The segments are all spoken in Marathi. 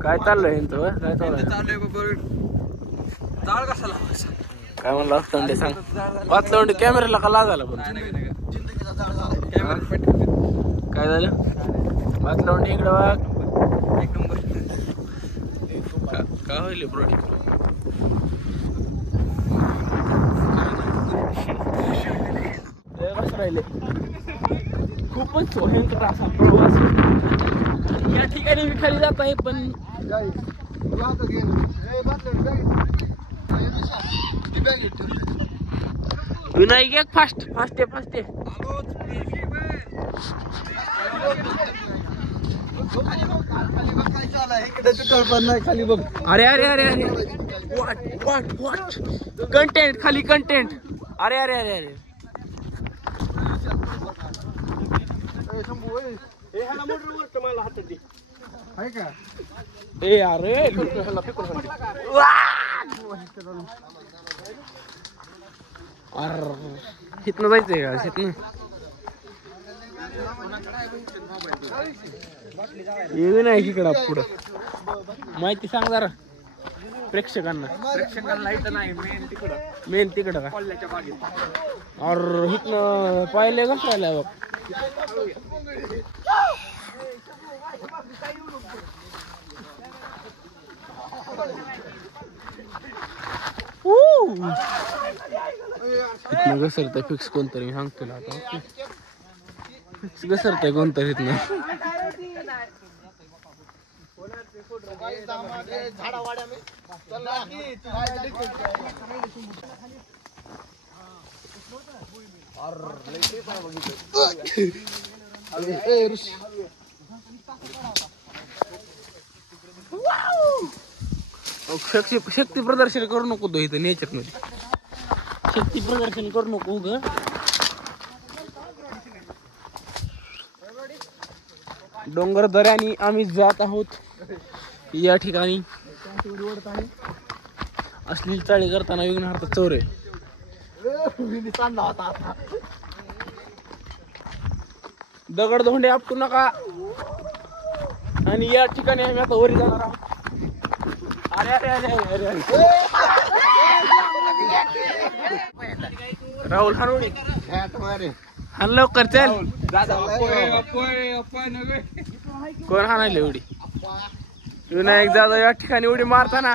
काय चाललंय यांचं? काय चाललंय? जाळ कसा लावायचा? काय म्हणलं असतं सांग. वाचलं कॅमेऱ्याला का लागायला पण काय झालं? वाचलं इकडं वाघ एक नंबर काय होईल प्रोटी कसं राहिले खूपच भयंकर असा प्रवास या ठिकाणी मी खाली जात आहे पण विनायक एक फास्ट फास्ट आहे फास्ट आहे खाली बघ अरे अरे अरे अरे व्हॉट व्हॉट व्हॉट कंटेंट खाली कंटेंट अरे अरे अरे अरे ए अरे इथनं जायचंय का इथनं ये नाही इकडं पुढं माहिती सांग जरा प्रेक्षकांना इथं नाही मेन तिकडं का कोल्ह्याच्या बागेत अरे इथनं पाहिले कसं राहिलं बघ इथनं घसरतंय फिक्स कोणतरी सांगतो तुला आता फिक्स घसरतंय कोणतरी इथनं शक्ती प्रदर्शन करू नको तो इथं नेचर मध्ये शक्ती प्रदर्शन करू नको ग डोंगर दऱ्याने आम्ही जात आहोत या ठिकाणी अश्लील चाळी करताना विघ्नहर्ता चौरे दगड धोंडे आपटू नका आणि या ठिकाणी आम्ही आता वरी जाणार आहोत अरे अरे अरे अरे अरे राहुल हानवडी हान लवकर चल कोण हाणायला एवढी विनायक जाधव या ठिकाणी उडी मारताना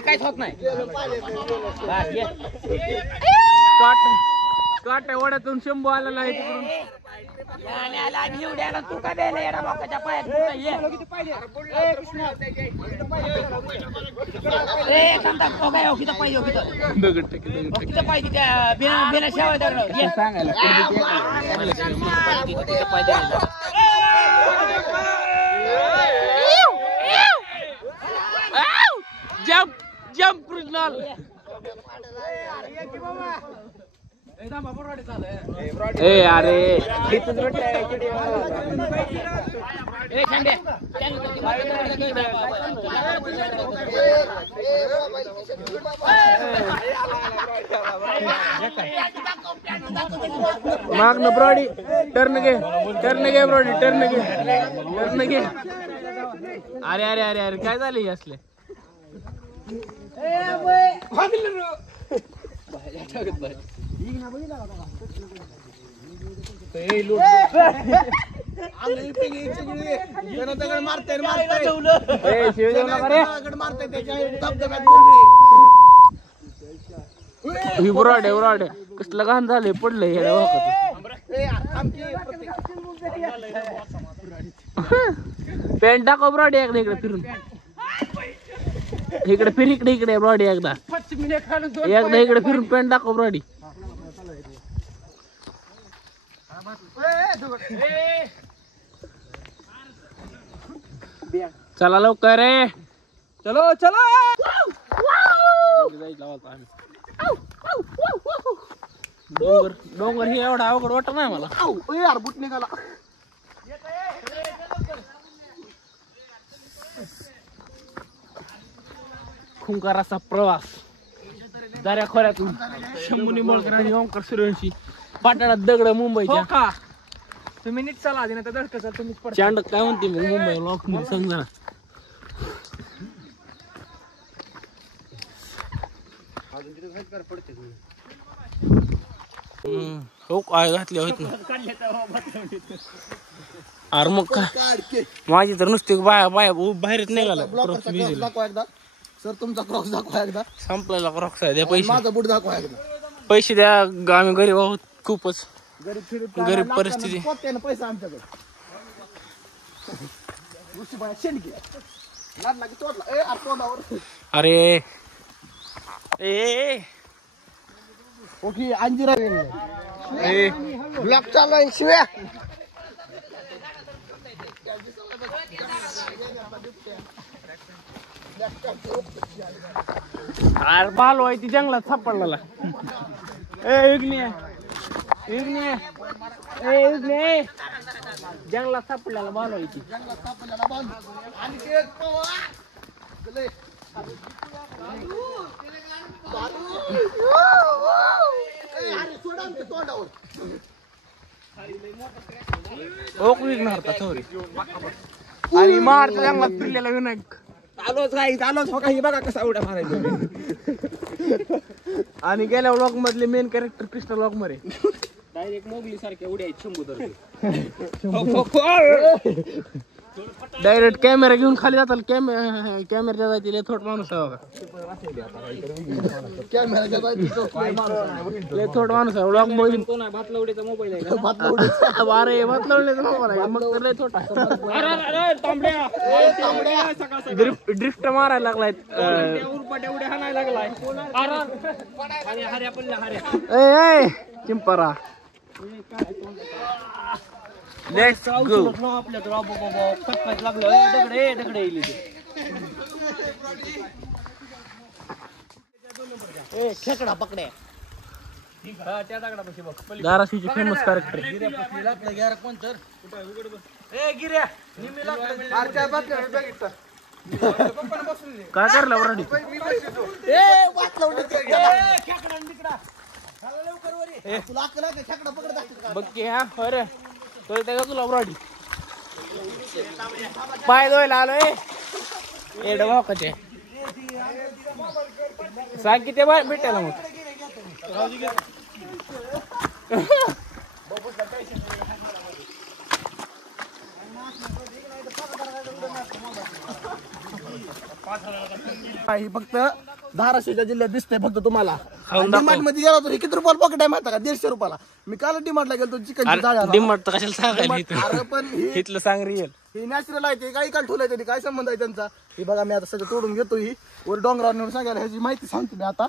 काहीच होत नाही काट वड्यातून शंभू आलेला आहे तू का द्यायला जंप जंप कृष्णाल ए अरे माग न ब्रॉडी टर्न घे ब्रॉडी टर्न घे अरे अरे अरे अरे काय झाले असले ब्रॉड कसलं घाण झालंय पडलंय पॅन्ट टाकव ब्रॉडी एकदा इकडे फिरून इकडे फिर इकडे ब्रॉडी एकदा इकडे फिरून पॅन्ट टाकव ब्रॉडी चला लवकर रे. चलो चलो. डोंगर हे एवढा अवघड वाटत नाही मला. यार बुट निघाला. खुंकाराचा प्रवास दऱ्या खोऱ्यातून शंभूनी मोळकर आणि ओंकार सूर्यवंशी पाटाळात दगड मुंबईच्या. का तुम्ही नीट चाला आधी ना तर धडकचा तुम्हीच पडता. चांडक काय म्हणते मग मुंबई लॉक मध्ये सांग जरा. हो काय घातले होत ना. अरे मग काय माझी तर नुसती बाया बाया बाहेरच निघाला. सर तुमचा क्रॉक्स दाखवा एकदा. संपलेला क्रॉक्स आहे द्या पैसे. माझा बूट दाखवा एकदा. पैसे द्या. आम्ही गरीब आहोत खूपच. गरीब परिस्थिती. पैसा आमच्याकडे. अरे ए ओके अंजिरा ए ब्लॅक चालू शिव्या. अरे बालो आहे ती जंगलात सापडला. ए इग्ने इग्ने ए इग्ने जंगलात सापडलेला बालो आहे ती. ओक विघ्नार का सॉरी. आणि मार जंगलात फिरलेला विनायक. आलोच काही आलोच हो काही बघा कसा उड्या मारायचा. आणि गेल्या व्लॉग मधले मेन कॅरेक्टर कृष्ण व्लॉग मध्ये डायरेक्ट मोगली सारख्या उड्या आहेत. शंभू डायरेक्ट कॅमेरा घेऊन खाली जातात. कॅमेरा जायचे थोड माणूस आहे बघा. थोड माणूस आहे व्लॉग मध्ये. भातलवडीचा मोबाईल आहे. अरे भातलवडीचा मोबाईल आहे मग तर लय छोटा. ड्रिफ्ट मारायला लागलाय. उड्या हाणायला लागलाय. ए चिंपारा लेट्स गो. खेकडा पकड्या. धाराशिवची फेमस कॅरेक्टर. काय करला बरं बघ की. हा अरे का तुला ब्रॉडी पाय धुवायला आलोय. ए डबाकाचे सांग किती बाय भेटायला मग. फक्त धाराशिवच्या जिल्ह्यात दिसतंय फक्त तुम्हाला. खाऊन दाखव. डिमार्ट मध्ये गेला तर किती रुपयाला पॉकेट आहे माहिती का? 150 रुपयाला. मी काल डिमार्टला गेलो चिकन डिमार्ट तर कशाला सांगायला अरे पण इथलं सांग रिअल. हे नॅचरल आहे. ते काही काल ठेवलंय त्यांनी. काय संबंध आहे त्यांचा? हे बघा मी आता सगळं तोडून घेतो. ही वर डोंगरावर नेऊन सांगायला ह्याची माहिती सांगतो मी आता.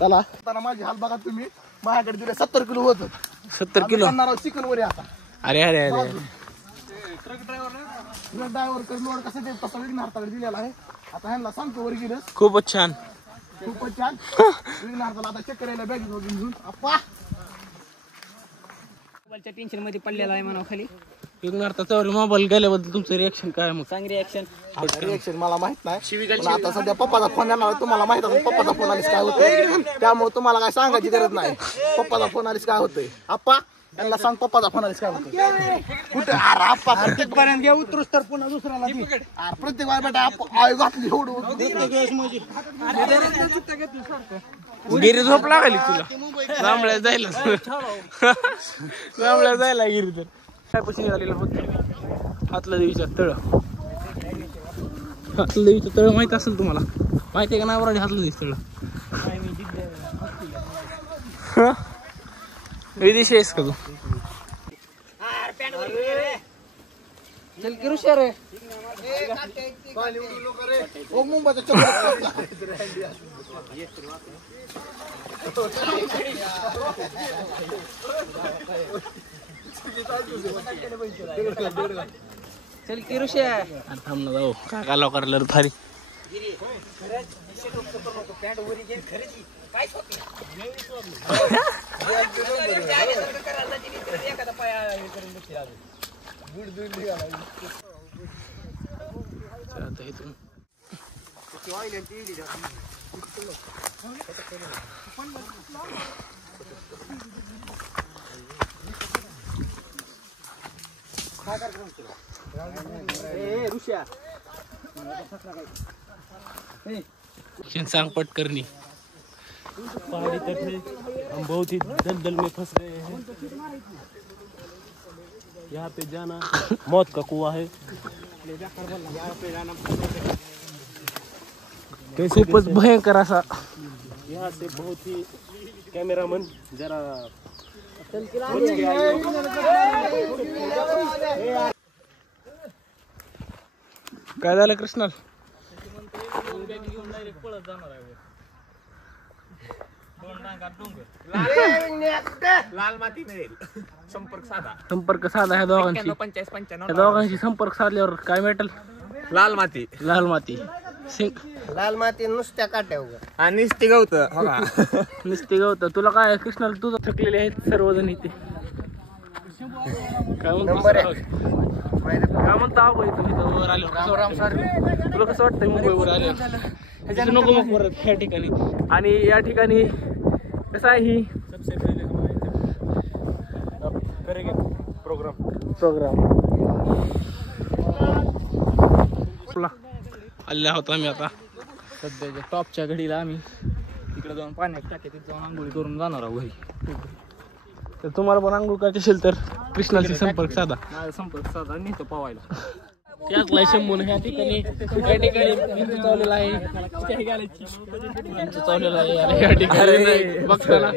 चला आता माझी हाल बघा तुम्ही. माझ्याकडे दिले 70 किलो होत. 70 किलो चिकन वर आता. अरे अरे अरे ट्रक ड्रायव्हर लोड कसं देत तसं विघ्नार्थाकडे दिलेला आहे. आता ह्यांना सांगतो वर गेलं. खूपच छान. खूपच छान. विघ्नार्थाला आता चक्कर यायला बॅग घेऊन अप्पा मोबाईलच्या टेन्शन मध्ये पडलेला आहे म्हणा खाली. विघ्नार्थ चौरी मोबाईल गेल्याबद्दल तुमचं रिएक्शन काय मग? सांग रिएक्शन. रिएक्शन मला माहित नाही. पण आता सध्या पप्पाचा फोन येणार. तुम्हाला माहित आहे पप्पाचा फोन आलीस काय होतंय. त्यामुळे तुम्हाला काय सांगायची गरज नाही. पप्पाचा फोन आलीस काय होतंय. आप्पा यांना सांग पप्पाचा फोन आलीस काय होतंय. कुठे अरे आप्पा प्रत्येक पर्यंत घे उतरूस तर पुन्हा दुसऱ्याला प्रत्येक बार बेटा आय घातली एवढं गिरी झोप लागली तुला. जांभळ्या जायला जांभळ्या जायला गिरी तर काय पशी झालेला फक्त हातला देवीच्या तळ. हातला देवीचं तळ माहित असेल तुम्हाला. माहिती आहे का नाही बरोबर हातला देवीचं तळ. विदेशी आहेस का तू? चल की ऋषा रे ओ मुंबईचा चॉकलेट चल की ऋषा थांब ना जाऊ काका लवकर भारी सांग पट करनी पहाड़ी तट है हम बहुत ही दलदल में फंस गए हैं यहाँ पे जाना मौत का कुआं है खूपच भयंकर असा यहाँ से बहुत ही कैमरामैन जरा काय झालं कृष्णाल लाल माती मिळेल संपर्क साधा संपर्क साधा ह्या दोघांशी 55 ह्या दोघांशी संपर्क साधल्यावर काय भेटेल लाल माती लाल माती लाल माती नुसत्या काट्यावर आणि नुसती गवत नुसते गवत तुला काय कृष्णाला तुझं थकलेले आहेत सर्वजण इथे काय म्हणतो काय म्हणता आबोय तुम्ही वर आलो तुला कसं वाटतंय मुंबईवर आल्यावर नको मग परत या ठिकाणी आणि या ठिकाणी कसं आहे ही प्रोग्राम आलेला होता आम्ही आता सध्याच्या टॉपच्या घडीला आम्ही तिकडे जाऊन पाण्यात टाकीत जाऊन आंघोळी करून जाणार आहोत घरी तर तुम्हाला पण आंघोळ करायची असेल तर कृष्णाशी संपर्क साधा माझा संपर्क साधा नेतो पवायला त्यातला शंभून ह्या ठिकाणी या ठिकाणी बिंदू चावलेला आहे बिंदू चावलेला आहे या ठिकाणी बघताना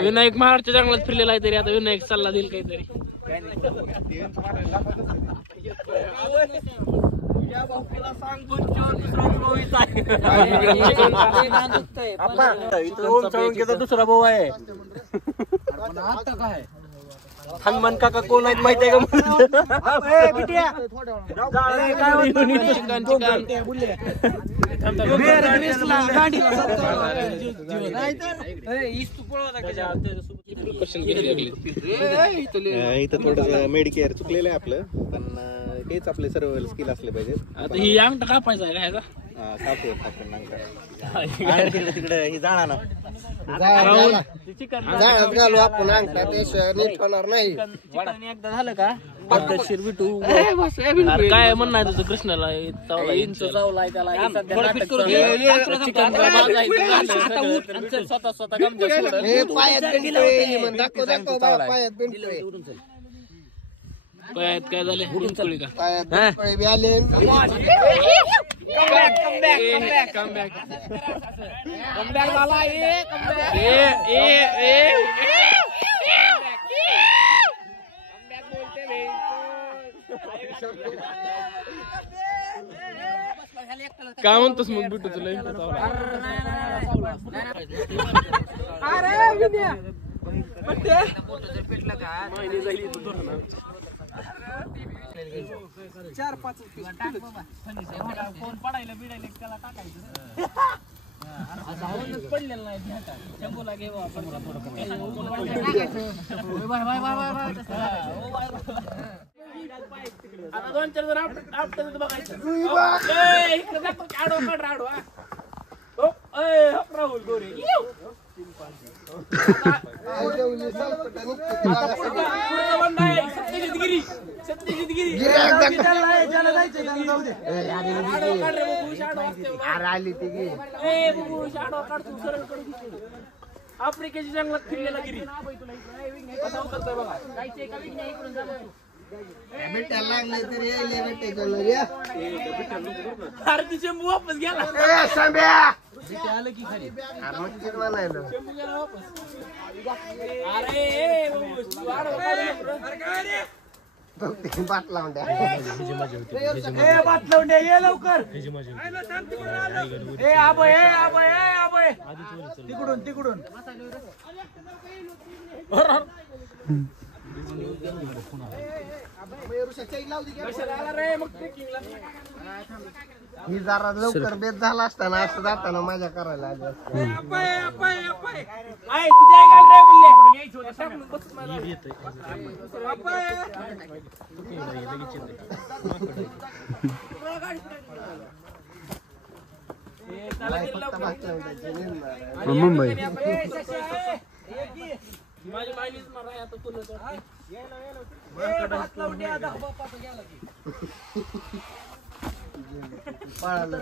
विनायक महाडच्या जंगलात फिरलेला आहे तरी आता विनायक सल्ला देईल काहीतरी दुसरा भाऊ आहे हनुमान काका कोण आहेत माहिती आहे इथं थोडं मेडिकेअर चुकलेलं आहे आपलं पण हेच आपले सर्व स्किल असले पाहिजे आता ही अंगठा कापायचा आहे का ह्याचा तिकडे ही जाणार ना घालू आपण अंगठा त्याशिवाय नीट होणार नाही एकदा झालं का पद्धतशीर बिटू काय म्हणणार तुझं कृष्णाला इंच चावलाय त्याला स्वतः पायात काय झाले का काय म्हणतोस मग बिटू तुला फोन पडायला बिडायला त्याला टाकायचं पडलेलं नाही शंभूला घेऊ आपण आता 2-4 जण आपटत बघायचं राहुल गोरे आफ्रिकेच्या जंगलात फिरलेला गिरी कसा उतरतोय बघा लागले तरी अरे शंभू वापस गेला आलं की खाली अरे बात लावून द्या ये लवकर ए आबय तिकडून ही जरा लवकर बेत झाला असताना असं जाताना मजा करायला आली असती. फक्त बात लावून द्यायची, निर्णय. मुंबई पळालं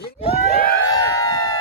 तिकडे